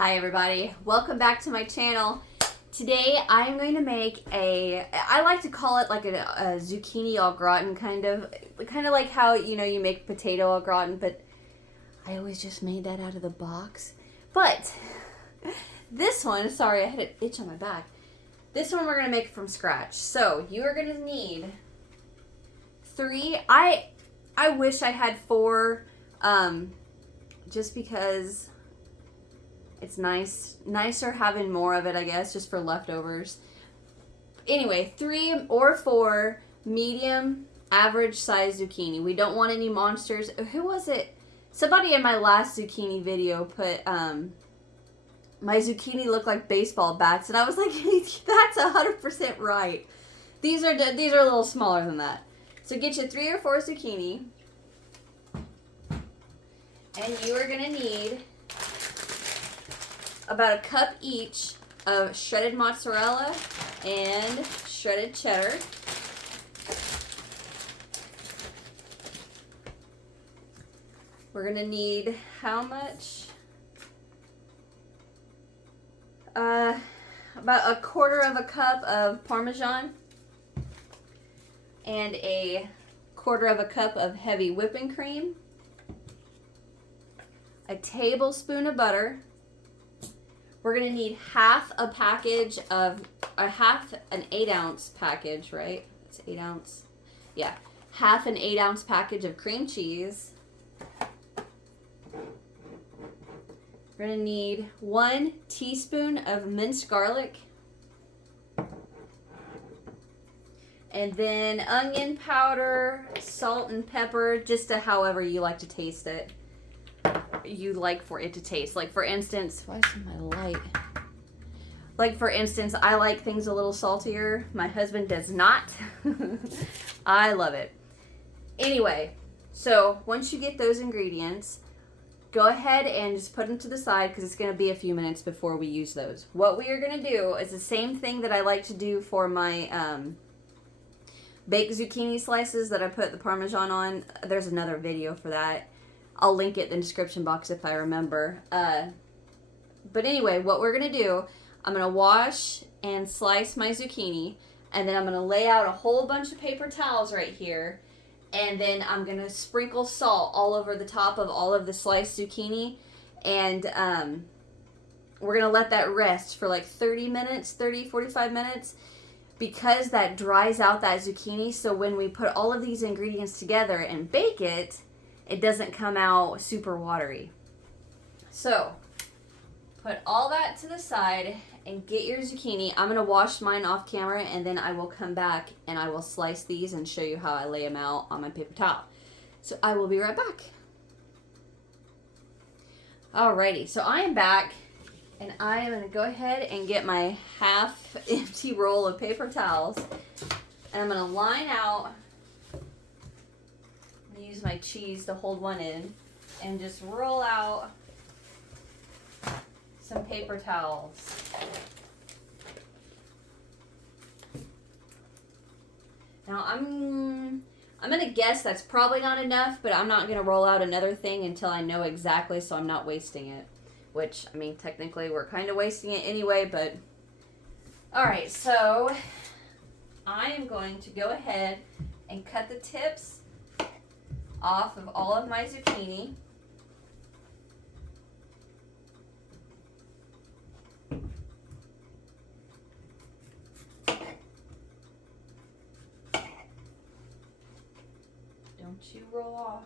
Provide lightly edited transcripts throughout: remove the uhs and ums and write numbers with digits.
Hi everybody, welcome back to my channel. Today I'm going to make I like to call it like a zucchini au gratin kind of like how you make potato au gratin, but I always just made that out of the box. But this one, sorry I had an itch on my back. This one we're going to make from scratch. So you are going to need 3, I wish I had 4, just because it's nicer having more of it, I guess, just for leftovers. Anyway, 3 or 4 medium, average size zucchini. We don't want any monsters. Who was it? Somebody in my last zucchini video put, my zucchini looked like baseball bats, and I was like, that's 100% right. These are a little smaller than that. So get you 3 or 4 zucchini, and you are gonna need about a cup each of shredded mozzarella and shredded cheddar. We're gonna need how much? About a quarter of a cup of Parmesan and a quarter of a cup of heavy whipping cream, a tablespoon of butter. We're going to need half an 8-ounce package, right? It's 8 ounce. Yeah. Half an 8-ounce package of cream cheese. We're going to need 1 teaspoon of minced garlic. And then onion powder, salt and pepper, just to however you like to taste it. You like for it to taste. Like for instance, why is my light? Like for instance, I like things a little saltier. My husband does not. I love it. Anyway, so once you get those ingredients, go ahead and just put them to the side because it's going to be a few minutes before we use those. What we are going to do is the same thing that I like to do for my baked zucchini slices that I put the Parmesan on. There's another video for that. I'll link it in the description box if I remember. But anyway, what we're going to do, I'm going to wash and slice my zucchini, and then I'm going to lay out a whole bunch of paper towels right here, and then I'm going to sprinkle salt all over the top of all of the sliced zucchini, and we're going to let that rest for like 45 minutes, because that dries out that zucchini, so when we put all of these ingredients together and bake it, it doesn't come out super watery. So, put all that to the side and get your zucchini. I'm going to wash mine off camera, and then I will come back and I will slice these and show you how I lay them out on my paper towel. So, I will be right back. Alrighty, so I am back, and I am going to go ahead and get my half empty roll of paper towels, and I'm going to line out. Use my cheese to hold one in and just roll out some paper towels. Now I'm gonna guess that's probably not enough, but I'm not gonna roll out another thing until I know exactly, so I'm not wasting it. Which, I mean, technically we're kind of wasting it anyway, but alright, so I am going to go ahead and cut the tips off of all of my zucchini. Don't you roll off.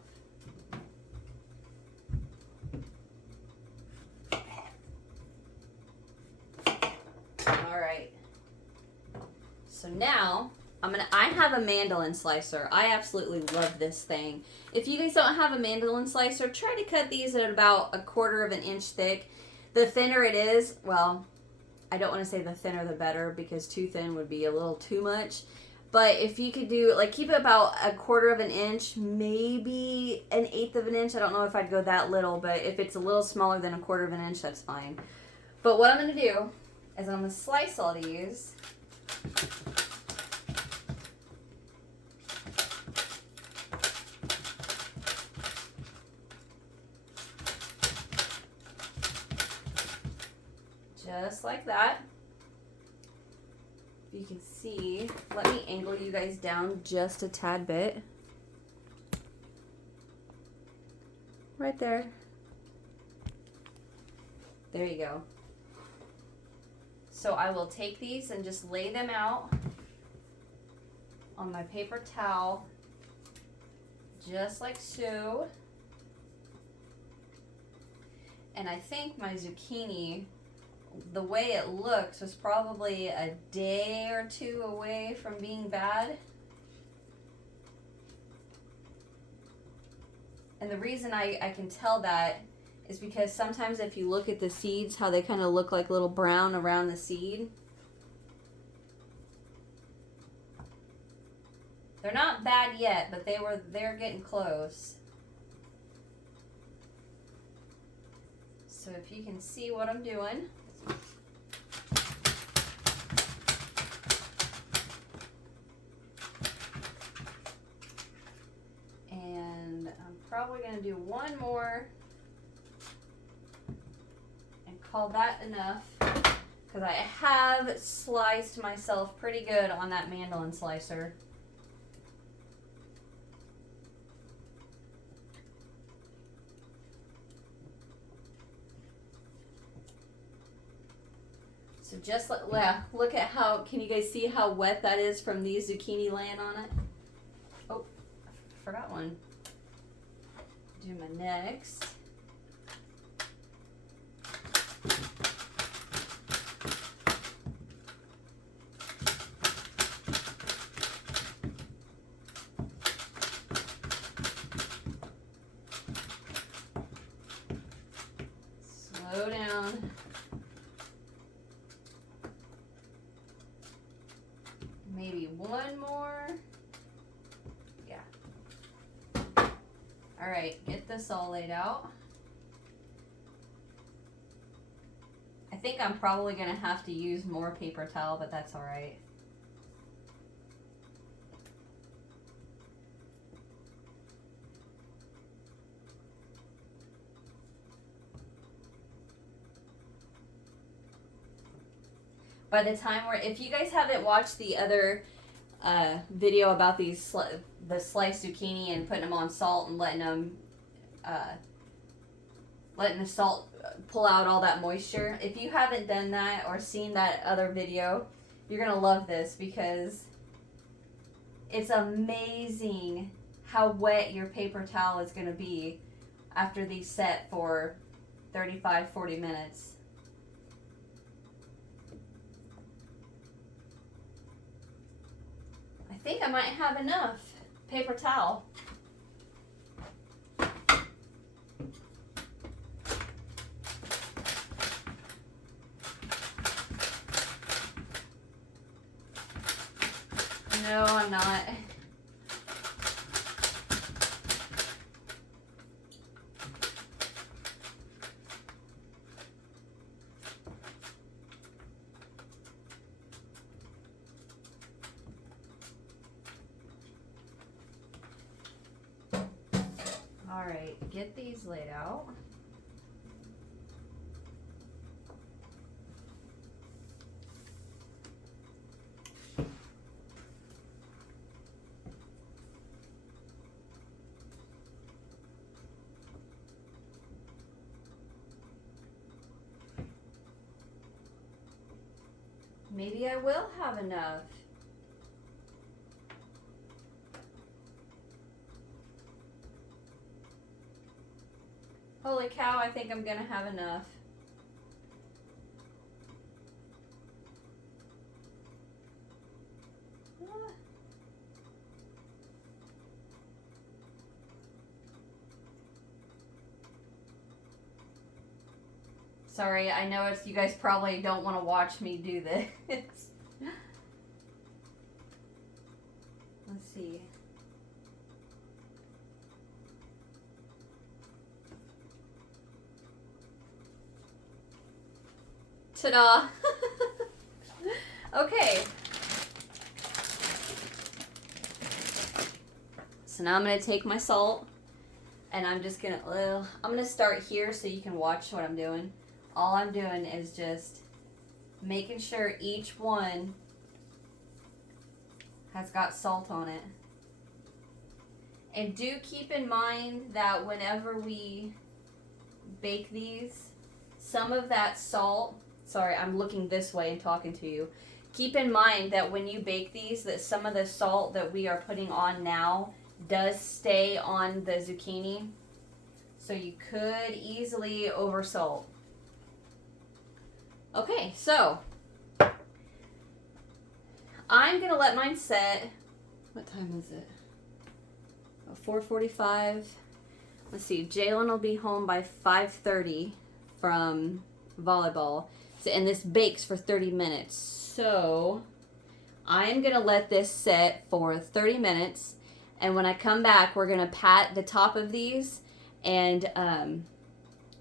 All right. So now I have a mandolin slicer. I absolutely love this thing. If you guys don't have a mandolin slicer, try to cut these at about 1/4 of an inch thick. The thinner it is, well, I don't want to say the thinner the better, because too thin would be a little too much. But if you could do, like, keep it about 1/4 of an inch, maybe 1/8 of an inch. I don't know if I'd go that little, but if it's a little smaller than 1/4 of an inch, that's fine. But what I'm going to do is I'm going to slice all these. just like that. You can see, let me angle you guys down just a tad bit. Right there. There you go. So I will take these and just lay them out on my paper towel, just like so. And I think my zucchini, the way it looks, was probably a day or two away from being bad. And the reason I can tell that is because sometimes if you look at the seeds, how they kind of look like little brown around the seed. They're not bad yet, but they're getting close. So if you can see what I'm doing. And I'm probably going to do one more and call that enough, because I have sliced myself pretty good on that mandolin slicer. So just look at how, can you guys see how wet that is from these zucchini laying on it? Oh, I forgot one. Do my next. Slow down. Maybe one more. Yeah. All right, get this all laid out. I think I'm probably gonna have to use more paper towel, but that's all right. By the time if you guys haven't watched the other video about the sliced zucchini and putting them on salt and letting the salt pull out all that moisture, if you haven't done that or seen that other video, you're gonna love this, because it's amazing how wet your paper towel is gonna be after these set for 35-40 minutes. I think I might have enough paper towel. No, I'm not. All right, get these laid out. Maybe I will have enough. Holy cow, I think I'm gonna have enough. Sorry, I know you guys probably don't want to watch me do this. Let's see. Ta-da! Okay. So now I'm going to take my salt, and I'm just going to, I'm going to start here so you can watch what I'm doing. All I'm doing is just making sure each one has got salt on it. And do keep in mind that whenever we bake these, some of that salt, sorry, I'm looking this way and talking to you. Keep in mind that when you bake these, that some of the salt that we are putting on now does stay on the zucchini. So you could easily oversalt. Okay, so I'm gonna let mine set. What time is it? 4:45. Let's see, Jalen will be home by 5:30 from volleyball. So, and this bakes for 30 minutes. So I am gonna let this set for 30 minutes. And when I come back, we're gonna pat the top of these, and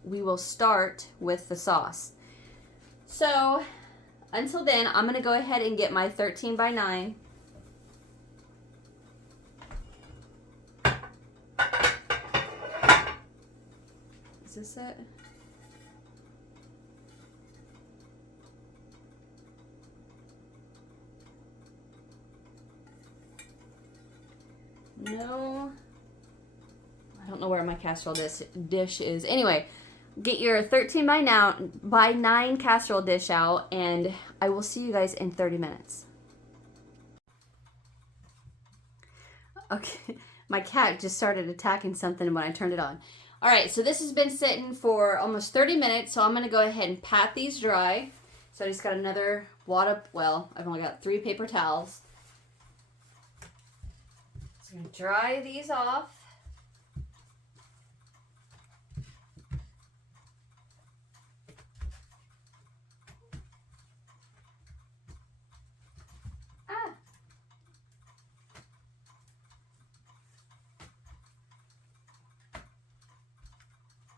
we will start with the sauce. So until then, I'm gonna go ahead and get my 13 by 9. Is this it? No. I don't know where my casserole dish is. Anyway, get your 13 by 9 casserole dish out, and I will see you guys in 30 minutes. Okay, my cat just started attacking something when I turned it on. All right, so this has been sitting for almost 30 minutes, so I'm going to go ahead and pat these dry. So I just got another wad up. Well, I've only got 3 paper towels. So I'm going to dry these off.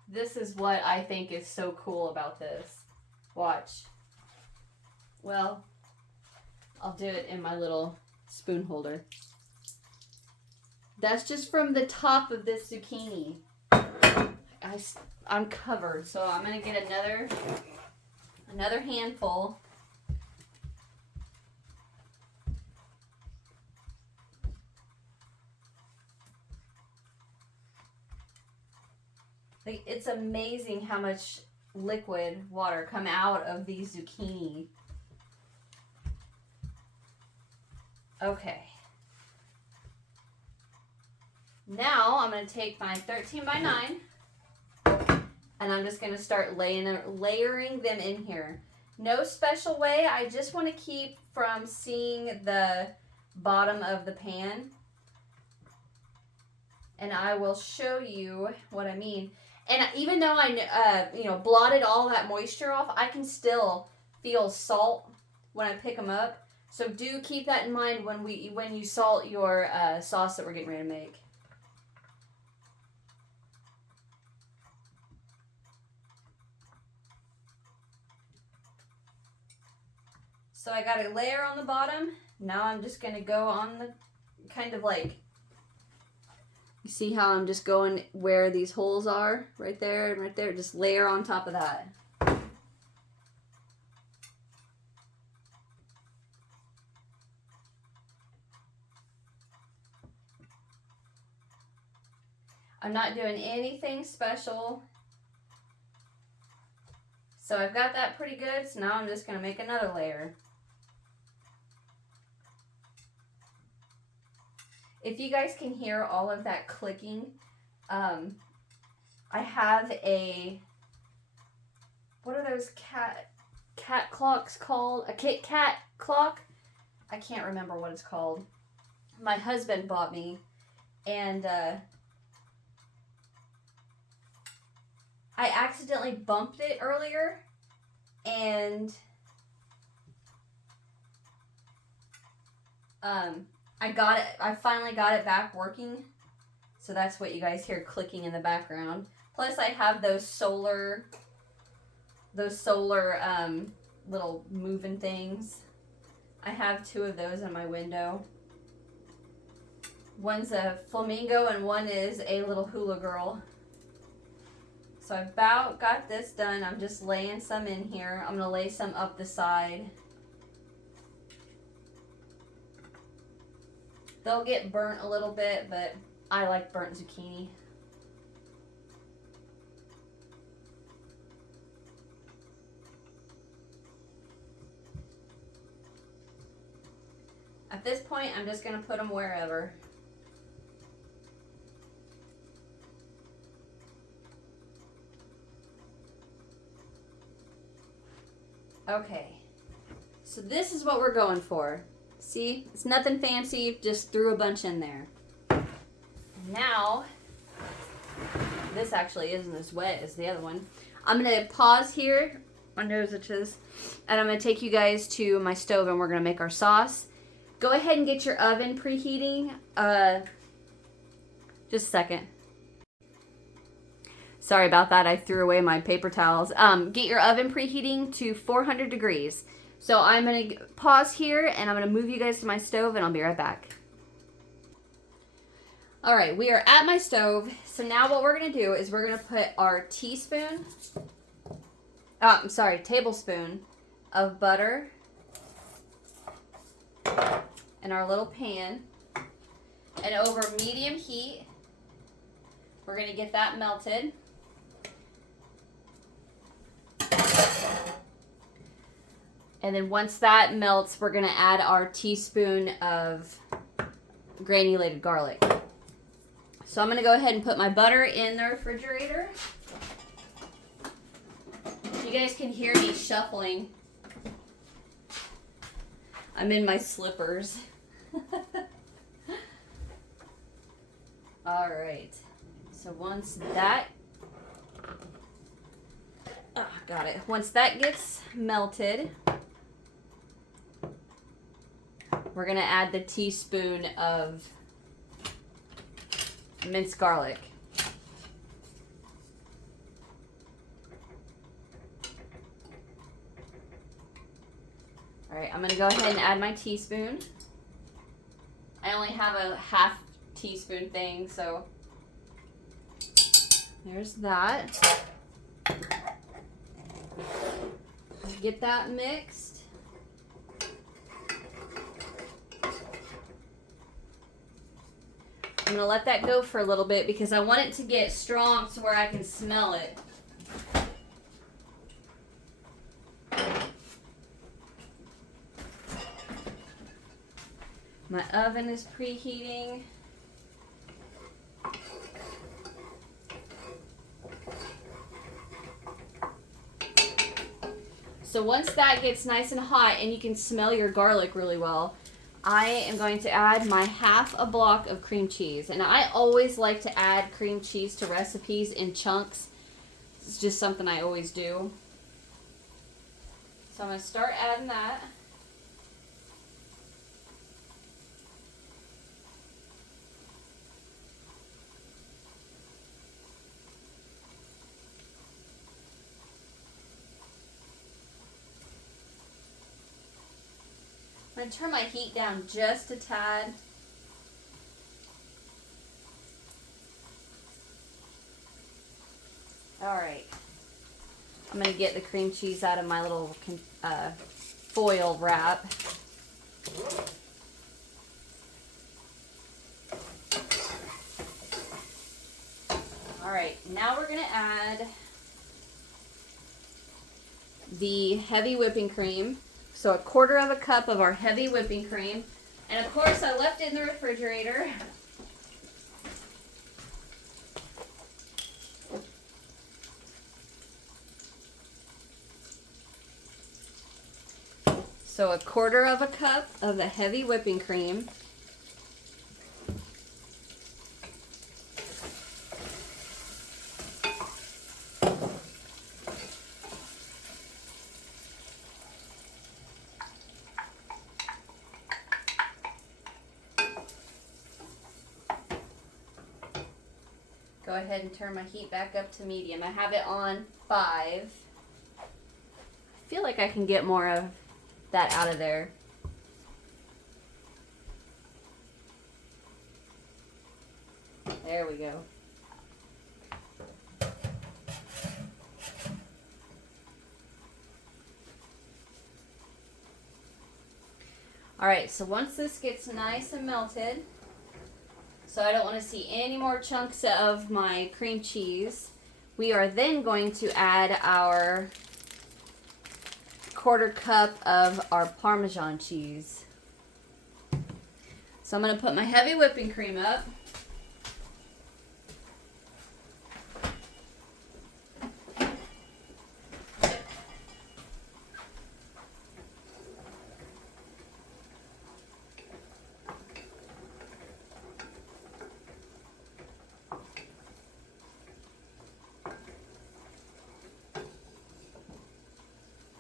This is what I think is so cool about this. Watch. Well, I'll do it in my little spoon holder. That's just from the top of this zucchini. I'm covered, so I'm going to get another handful. Like, it's amazing how much liquid water come out of these zucchini. Okay. Now I'm going to take my 13 by 9 and I'm just going to start layering them in here. No special way. I just want to keep from seeing the bottom of the pan. And I will show you what I mean. And even though I, blotted all that moisture off, I can still feel salt when I pick them up. So do keep that in mind when you salt your sauce that we're getting ready to make. So I got a layer on the bottom. Now I'm just going to go on the kind of like, you see how I'm just going where these holes are? Right there and right there. Just layer on top of that. I'm not doing anything special. So I've got that pretty good. So now I'm just going to make another layer. If you guys can hear all of that clicking, I have what are those cat clocks called? A Kit Kat clock? I can't remember what it's called. My husband bought me, and I accidentally bumped it earlier, and I finally got it back working. So that's what you guys hear clicking in the background. Plus I have those solar little moving things. I have 2 of those in my window. One's a flamingo and one is a little hula girl. So I about got this done. I'm just laying some in here. I'm going to lay some up the side. They'll get burnt a little bit, but I like burnt zucchini. At this point, I'm just going to put them wherever. Okay, so this is what we're going for. See, it's nothing fancy, just threw a bunch in there. Now, this actually isn't as wet as the other one. I'm going to pause here, my nose itches, and I'm going to take you guys to my stove and we're going to make our sauce. Go ahead and get your oven preheating. Just a second. Sorry about that. I threw away my paper towels. Get your oven preheating to 400 degrees. So I'm going to pause here and I'm going to move you guys to my stove and I'll be right back. All right, we are at my stove. So now what we're going to do is we're going to put our tablespoon of butter in our little pan. And over medium heat, we're going to get that melted. And then once that melts, we're going to add our teaspoon of granulated garlic. So I'm going to go ahead and put my butter in the refrigerator. You guys can hear me shuffling. I'm in my slippers. All right. So once that, got it. Once that gets melted, we're going to add the teaspoon of minced garlic. All right, I'm going to go ahead and add my teaspoon. I only have a half teaspoon thing, so there's that. Get that mixed. I'm going to let that go for a little bit because I want it to get strong to where I can smell it. My oven is preheating. So once that gets nice and hot and you can smell your garlic really well, I am going to add my half a block of cream cheese. And I always like to add cream cheese to recipes in chunks. It's just something I always do. So I'm going to start adding that. I'm going to turn my heat down just a tad. Alright. I'm going to get the cream cheese out of my little foil wrap. Alright, now we're going to add the heavy whipping cream. So 1/4 cup of our heavy whipping cream. And of course I left it in the refrigerator. So 1/4 cup of the heavy whipping cream. Go ahead and turn my heat back up to medium. I have it on 5. I feel like I can get more of that out of there. There we go. All right, so once this gets nice and melted, so I don't want to see any more chunks of my cream cheese, we are then going to add our 1/4 cup of our Parmesan cheese. So I'm going to put my heavy whipping cream up.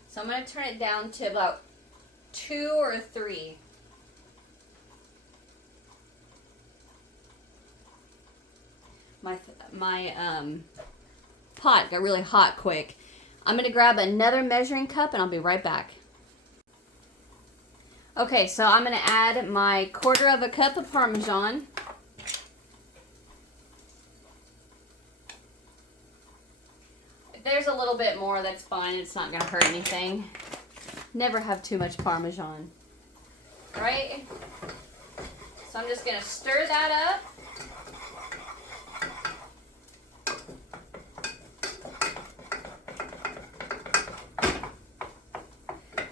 So I'm going to turn it down to about 2 or 3. My pot got really hot quick. I'm going to grab another measuring cup and I'll be right back. Okay, so I'm going to add my 1/4 cup of Parmesan. If there's a little bit more, that's fine. It's not going to hurt anything. Never have too much Parmesan. Right? So I'm just going to stir that up.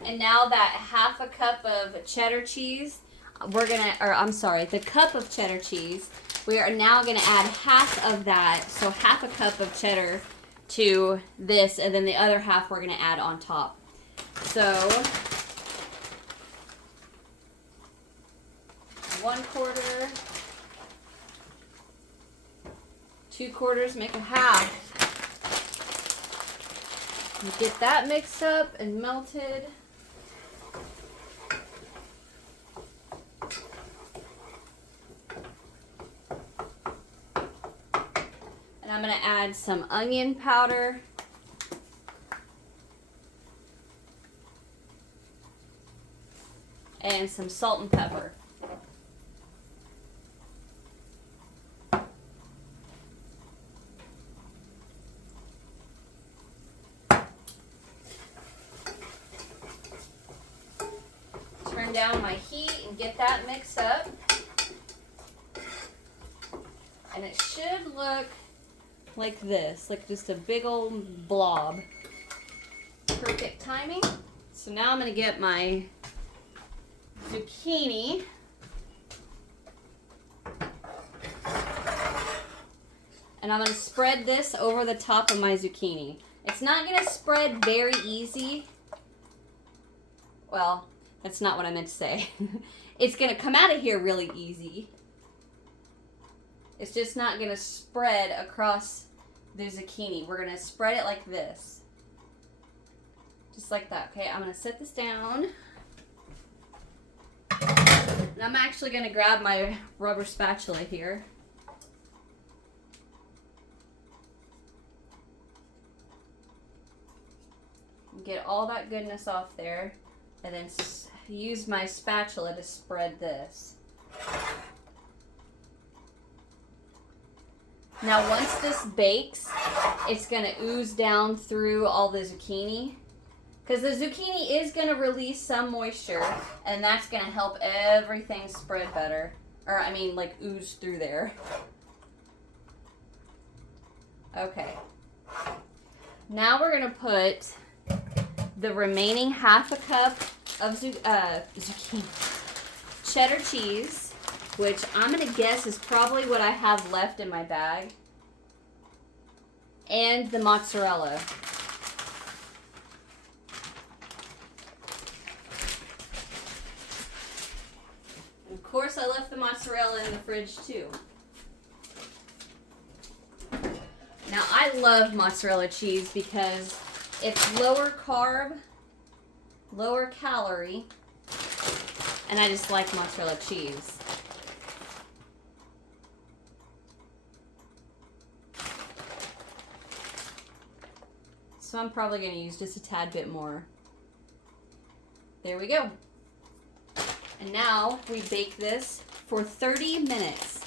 And now that 1/2 cup of cheddar cheese, the cup of cheddar cheese, we are now going to add 1/2 of that, so 1/2 cup of cheddar to this, and then the other 1/2 we're going to add on top. So, 1/4, 2/4 make a 1/2. Get that mixed up and melted. I'm going to add some onion powder. And some salt and pepper. Turn down my heat and get that mixed up. And it should look like this, like just a big old blob. Perfect timing. So now I'm going to get my zucchini. And I'm going to spread this over the top of my zucchini. It's not going to spread very easy. Well, that's not what I meant to say. It's going to come out of here really easy. It's just not going to spread across the zucchini. We're going to spread it like this. Just like that. Okay, I'm going to set this down. And I'm actually going to grab my rubber spatula here. Get all that goodness off there. And then use my spatula to spread this. Now once this bakes, it's going to ooze down through all the zucchini. Because the zucchini is going to release some moisture, and that's going to help everything spread better. Or, I mean, like, ooze through there. Okay. Now we're going to put the remaining 1/2 cup of zucchini, cheddar cheese, which I'm going to guess is probably what I have left in my bag, and the mozzarella. And of course, I left the mozzarella in the fridge too. Now, I love mozzarella cheese because it's lower carb, lower calorie, and I just like mozzarella cheese. So I'm probably going to use just a tad bit more. There we go. And now we bake this for 30 minutes.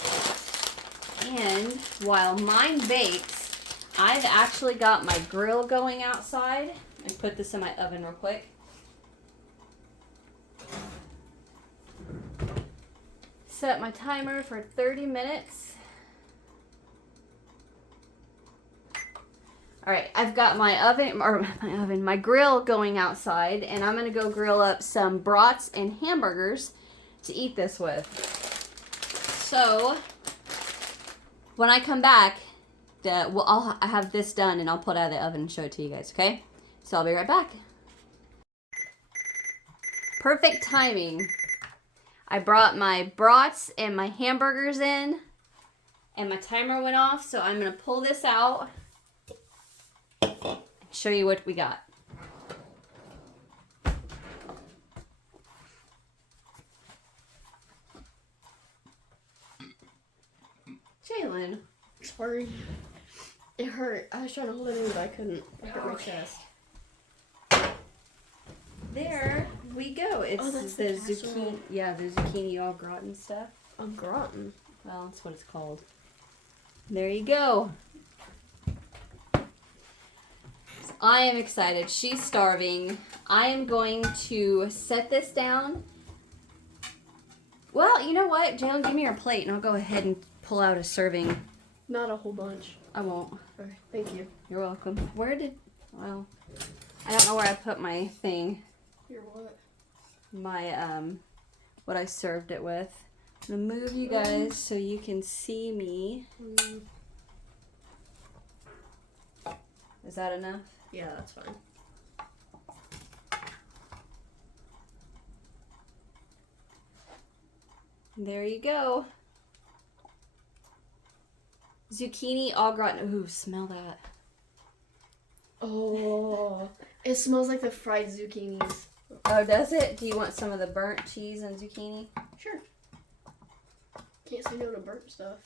And while mine bakes, I've actually got my grill going outside. And put this in my oven real quick. set my timer for 30 minutes. All right, I've got my grill going outside, and I'm gonna go grill up some brats and hamburgers to eat this with. So when I come back, I'll have this done and I'll pull it out of the oven and show it to you guys, okay? So I'll be right back. Perfect timing. I brought my brats and my hamburgers in, and my timer went off, so I'm gonna pull this out and show you what we got. Jalen. Sorry. It hurt. I was trying to hold it in, but I couldn't. It hurt my chest. There we go. It's that's the the casserole. zucchini. Yeah, the zucchini au gratin stuff. A gratin. Well, that's what it's called. There you go. I am excited. She's starving. I am going to set this down. Well, you know what? Jalen, give me your plate and I'll go ahead and pull out a serving. Not a whole bunch. I won't. Okay, thank you. You're welcome. Well, I don't know where I put my thing. Your what? My, what I served it with. I'm gonna move you guys so you can see me. Is that enough? Yeah, that's fine. There you go. Zucchini au gratin. Ooh, smell that. Oh, it smells like the fried zucchinis. Oh, does it? Do you want some of the burnt cheese and zucchini? Sure. Can't say no to burnt stuff.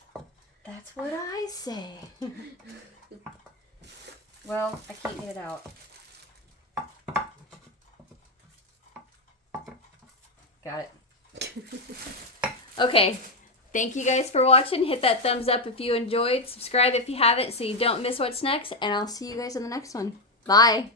That's what I say. Well, I can't get it out. Got it. Okay. Thank you guys for watching. Hit that thumbs up if you enjoyed. Subscribe if you haven't so you don't miss what's next. And I'll see you guys in the next one. Bye.